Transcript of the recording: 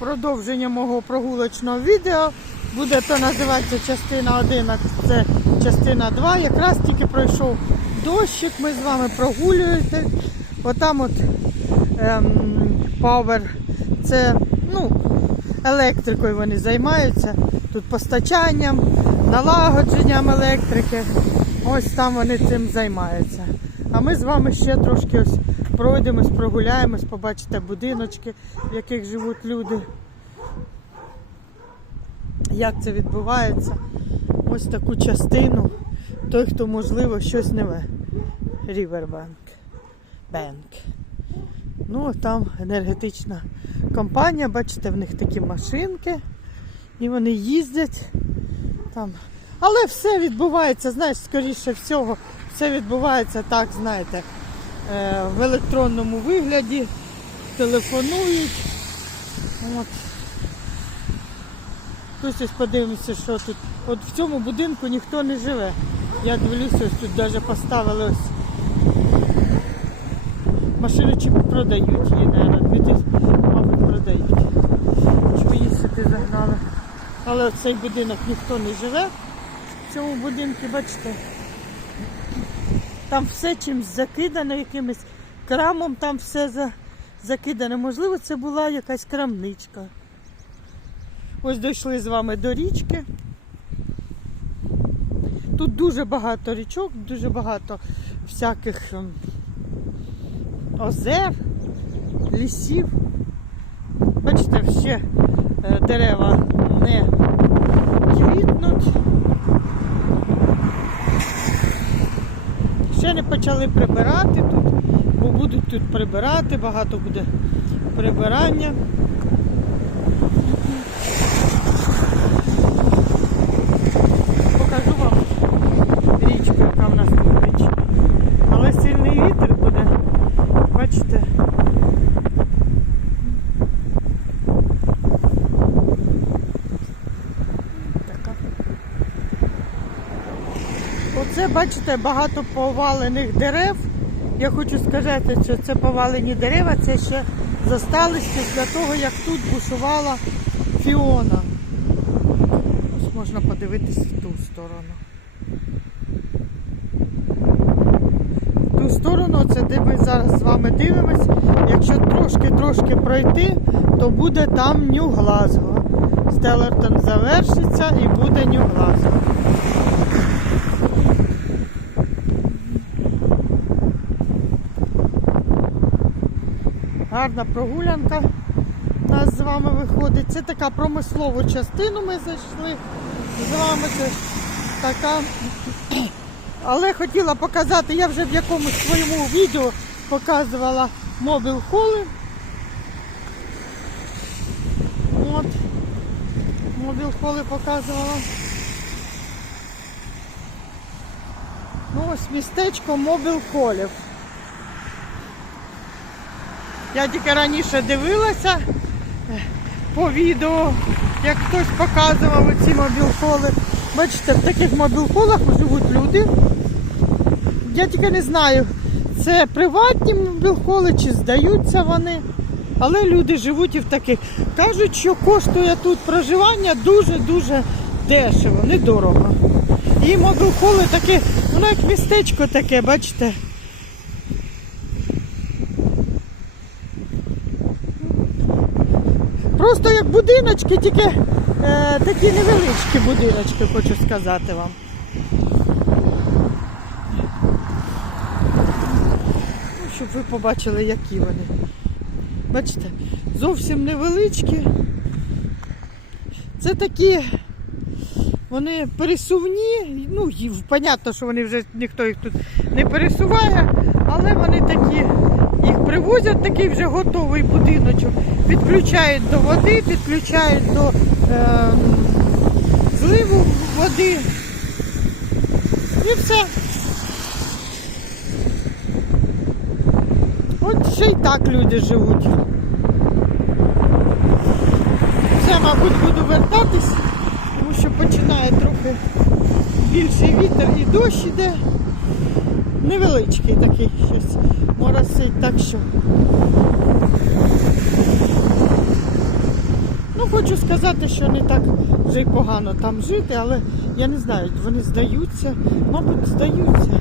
продовження мого прогулочного відео. Буде то називатися частина 1, а це частина 2. Якраз тільки пройшов дощик, ми з вами прогулюєте. Отам от ем, Power, це ну, електрикою вони займаються. Тут постачанням, налагодженням електрики. Ось там вони цим займаються. А ми з вами ще трошки ось пройдемось, прогуляємось, побачите будиночки, в яких живуть люди. Як це відбувається? Ось таку частину. Той, хто можливо щось не ве. Riverbank. Bank. Ну, там енергетична компанія, бачите, в них такі машинки. І вони їздять там. Але все відбувається, знаєш, скоріше всього, все відбувається так, знаєте, в електронному вигляді, телефонують. От. Ось подивимося, що тут. От в цьому будинку ніхто не живе. Я дивлюся, ось тут навіть поставили ось машину чи продають її, мабуть, продають. Чи її сюди загнали. Але цей будинок ніхто не живе. В цьому будинку, бачите, там все чимось закидано, якимось крамом там все за, закидано. Можливо, це була якась крамничка. Ось дійшли з вами до річки. Тут дуже багато річок, дуже багато всяких ем, озер, лісів. Бачите, ще е, дерева не квітнуть. Ще не почали прибирати тут, бо будуть тут прибирати, багато буде прибирання. Покажу вам річку, яка в нас тут річка. Але сильний вітер буде. Бачите? Така. Оце, бачите, багато повалених дерев. Я хочу сказати, що це повалені дерева, це ще зостались після того, як тут бушувала Фіона. Ось можна подивитись в ту сторону. В ту сторону, це де ми зараз з вами дивимось. Якщо трошки-трошки пройти, то буде там Нью-Глазго. Стеллертон завершиться і буде Нью-Глазго. Гарна прогулянка у нас з вами виходить. Це така промислову частину ми зайшли з вами. Така. Але хотіла показати, я вже в якомусь своєму відео показувала мобіл холи. От. Мобіл холи показувала. Ну ось містечко мобіл холів. Я тільки раніше дивилася е, по відео, як хтось показував ці мобілхоли. Бачите, в таких мобілхолах живуть люди. Я тільки не знаю, це приватні мобілхоли чи здаються вони. Але люди живуть і в таких. Кажуть, що коштує тут проживання дуже-дуже дешево, недорого. І мобілхоли таке, воно як містечко таке, бачите. Просто як будиночки, тільки е, такі невеличкі будиночки, хочу сказати вам. Ну, щоб ви побачили, які вони. Бачите, зовсім невеличкі. Це такі, вони пересувні, ну, понятно, що вони вже ніхто їх тут не пересуває, але вони такі. Їх привозять такий вже готовий будиночок, підключають до води, підключають до е, зливу води. І все. От ще й так люди живуть. Все, мабуть, буду вертатись, тому що починає трохи більший вітер і дощ іде. Невеличкий такий щось. Моросить, так що. Хочу сказати, що не так вже й погано там жити, але я не знаю, вони здаються, мабуть, здаються.